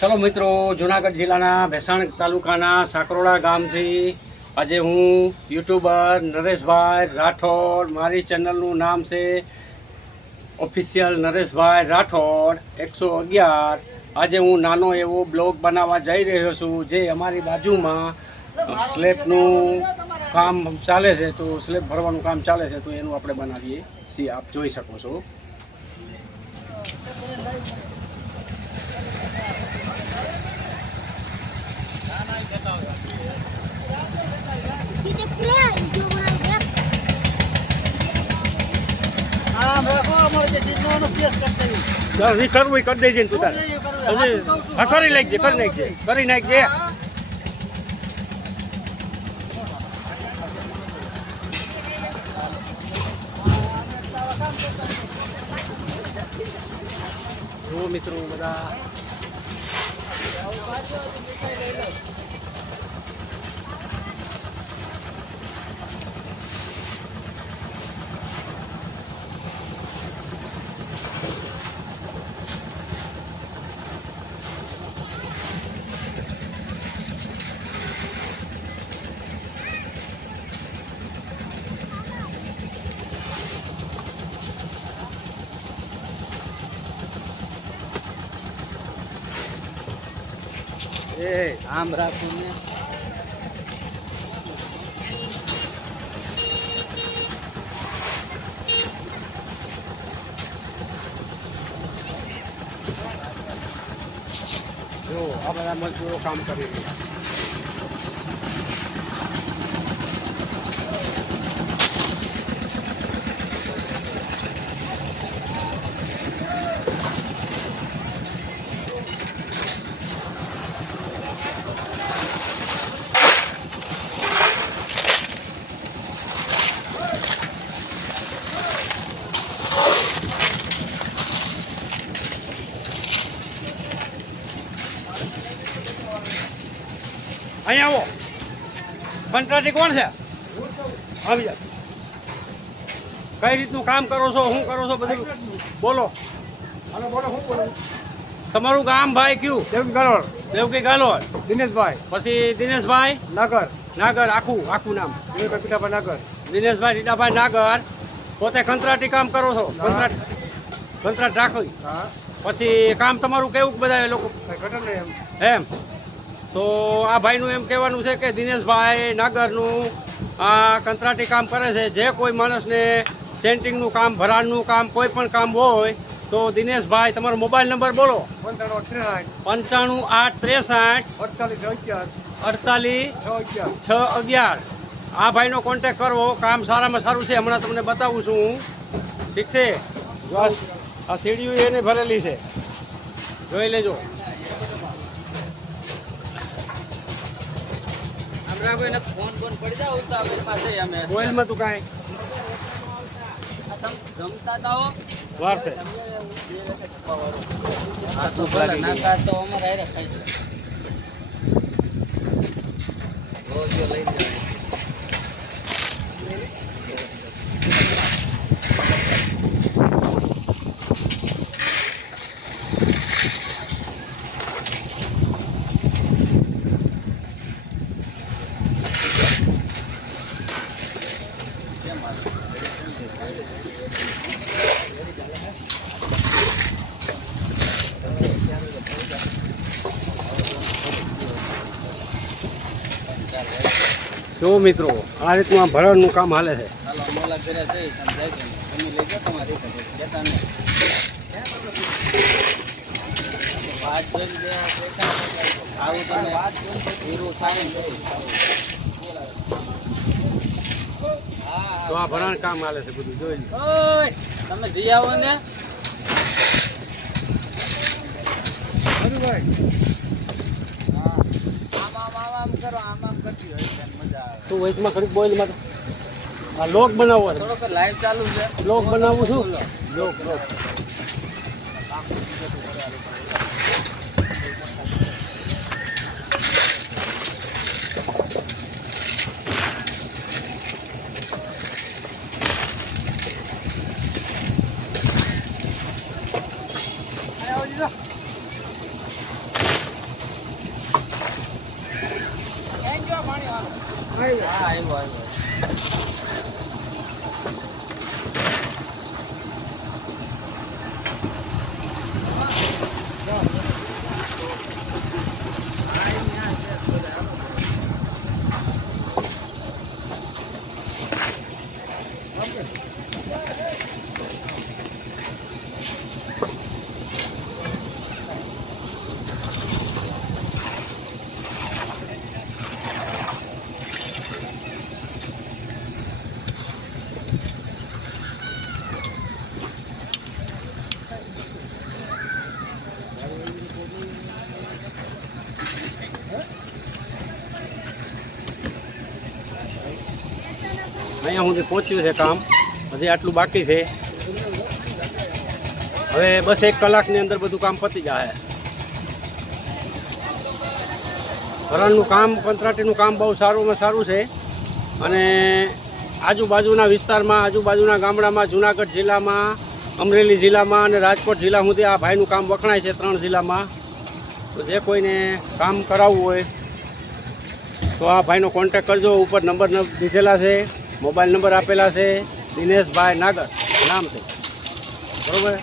ચલો મિત્રો, જુનાગઢ જિલ્લાના ભેસાણ તાલુકાના સાકરોડા ગામથી આજે હું યુટ્યુબર નરેશભાઈ રાઠોડ, મારી ચેનલનું નામ છે ઓફિશિયલ નરેશભાઈ રાઠોડ 111। આજે હું નાનો એવો બ્લોગ બનાવવા જઈ રહ્યો છું, જે અમારી બાજુમાં સ્લેબનું કામ ચાલે છે, તો સ્લેબ ભરવાનું કામ ચાલે છે, તો એનું આપણે બનાવીએ છીએ। આપ જોઈ શકો છો। કરવું કરી દેજે તું તારે, કરી નાખજે, કરી નાખજે। જો મિત્રો બધા આમ રાખું ને જો આ બધા મજદૂરો કામ કરી રહ્યા। અહીંયા આવો, કંટ્રાટી કોણ છે? આવી જાય। કઈ રીતનું કામ કરો છો, શું કરો છો, બધું બોલો। બોલો, શું બોલો? તમારું ગામ ભાઈ કયું? દેવકી ગાલોડ। દેવકી ગાલોડ, દિનેશભાઈ। પછી દિનેશભાઈ નાગર। નાગર આખું નામ? દિનેશભાઈ રીટાભાઈ નાગર। દિનેશભાઈ રીટાભાઈ નાગર પોતે કંટ્રાટી કામ કરો છો? કંટ્રાટ રાખો। પછી કામ તમારું કેવું બધા લોકો એમ? તો આ ભાઈનું એમ કહેવાનું છે કે દિનેશભાઈ નાગરનું આ કંટ્રાટી કામ કરે છે। જે કોઈ માણસને સેન્ટિંગનું કામ, ભરાણનું કામ, કોઈ પણ કામ હોય તો દિનેશભાઈ, તમારો મોબાઈલ નંબર બોલો। 9583484611। આ ભાઈનો કોન્ટેક કરવો, કામ સારામાં સારું છે, હમણાં તમને બતાવું છું હું, ઠીક છે? આ સીડીઓ એને ભરેલી છે, જોઈ લેજો। મોબાઈલમાં તું કાંઈ વાર છે? જો મિત્રો, આ રીતનું આ ભરણનું કામ હાલે છે। તો આ ભરણ કામ હાલે છે બધું, જોઈ તમે જઈ આવો ને। તો વચમાં ખરીદ બોઇલમાં આ લોક બનાવવો છે, થોડોક લાઈવ ચાલુ છે, લોક બનાવવું છું, લોક હા આવ્યો. અહીંયા સુધી પહોંચ્યું છે કામ, હજી આટલું બાકી છે. હવે બસ 1 કલાકની અંદર બધું કામ પતી જાય. હરણનું કામ, કંત્રાટીનું કામ બહુ સારું છે. અને આજુબાજુના વિસ્તારમાં, આજુબાજુના ગામડામાં, જુનાગઢ જિલ્લામાં, અમરેલી જિલ્લામાં અને રાજકોટ જિલ્લા સુધી આ ભાઈનું કામ વખણાય છે. 3 જિલ્લામાં. તો જે કોઈને કામ કરાવવું હોય તો આ ભાઈનો કોન્ટેક કરજો. ઉપર નંબર દીધેલા છે, મોબાઈલ નંબર આપેલા છે. દિનેશભાઈ નાગર નામ છે, બરોબર.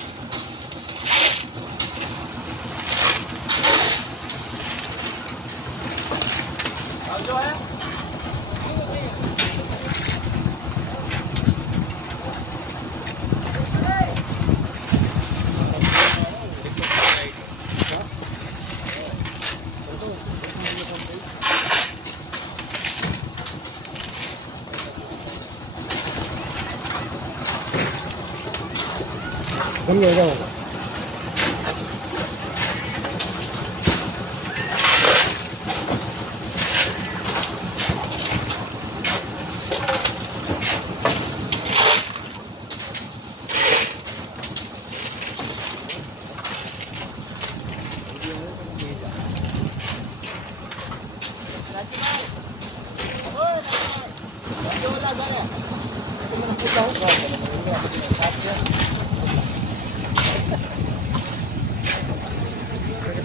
ગમે જાઓ.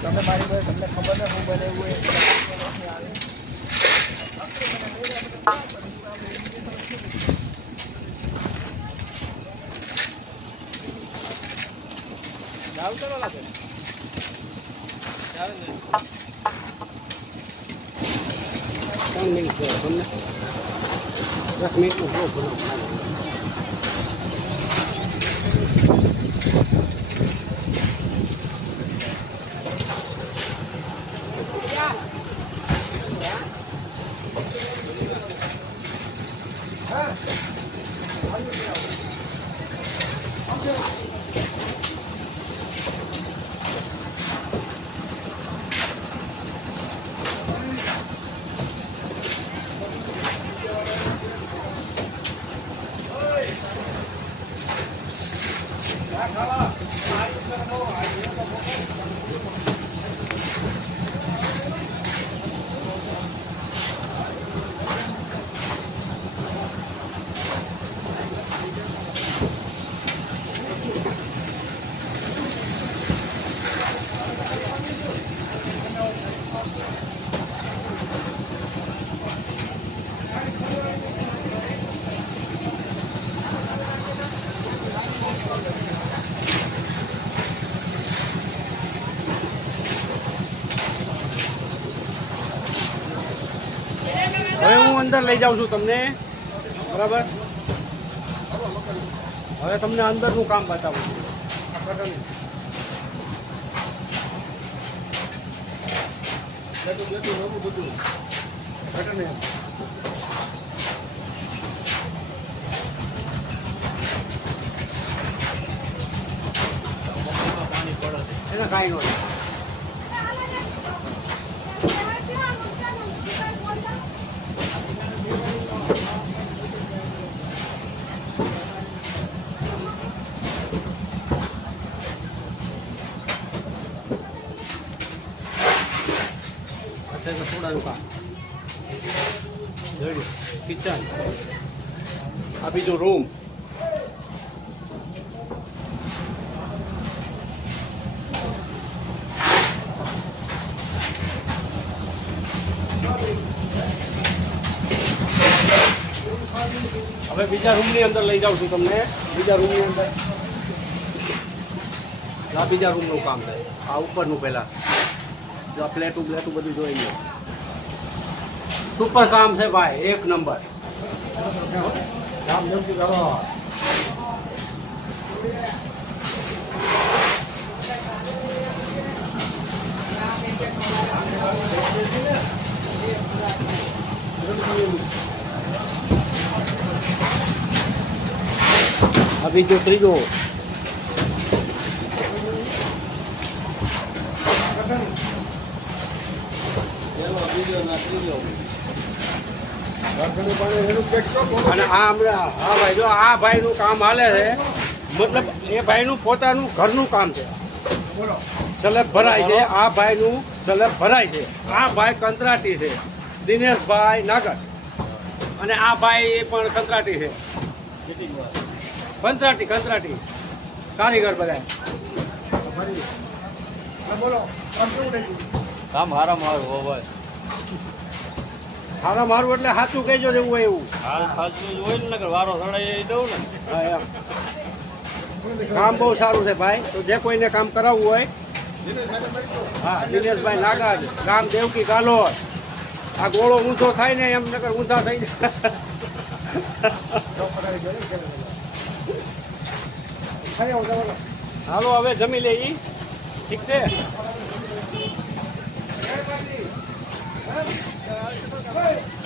તમને મારી પાસે તમને ખબર ને હું બનાવ્યું તમને 10 મિનિટનું હવે હું અંદર લઈ જાઉં છું તમને, બરાબર. હવે તમને અંદરનું કામ બતાવું છું. એને કાંઈ નહીં. થોડાનું કામ કિચન, આ બીજો રૂમ. હવે બીજા રૂમની અંદર લઈ જાઉં છું તમને. બીજા રૂમની અંદર આ બીજા રૂમનું કામ થાય. આ ઉપરનું પહેલાં જો આ પ્લેટું બધું જોઈ લો. સુપર કામ છે ભાઈ, એક નંબર. કામ જલ્દી કરો. આ બીજો ત્રીજો અને આ હમણાં હા ભાઈ જો આ ભાઈનું કામ હાલે છે, મતલબ એ ભાઈનું પોતાનું ઘરનું કામ છે. સ્લેબ ભરાય છે, આ ભાઈનું સ્લેબ ભરાય છે. આ ભાઈ કંત્રાટી છે, દિનેશભાઈ નાગર. અને આ ભાઈ પણ કંત્રાટી છે, કંત્રાટી કારીગર બધા. કામ હારા મારું હો ભાઈ. હારા મારું એટલે સાચું કહેજો જેવું હોય એવું. હાલ સાચું જ હોય ને, નકર વારો સડાઈ દઉં ને. હા, એમ. કામ બહુ સારું છે ભાઈ. તો જે કોઈને કામ કરાવવું હોય, હા, દિનેશભાઈ નાગર, ગામ દેવકી કાલોલ. આ ગોળો ઊંધો થાય ને એમ નકર ઊંધા થઈ જાય. હાલો હવે જમી લઈ. ઠીક છે. Hey!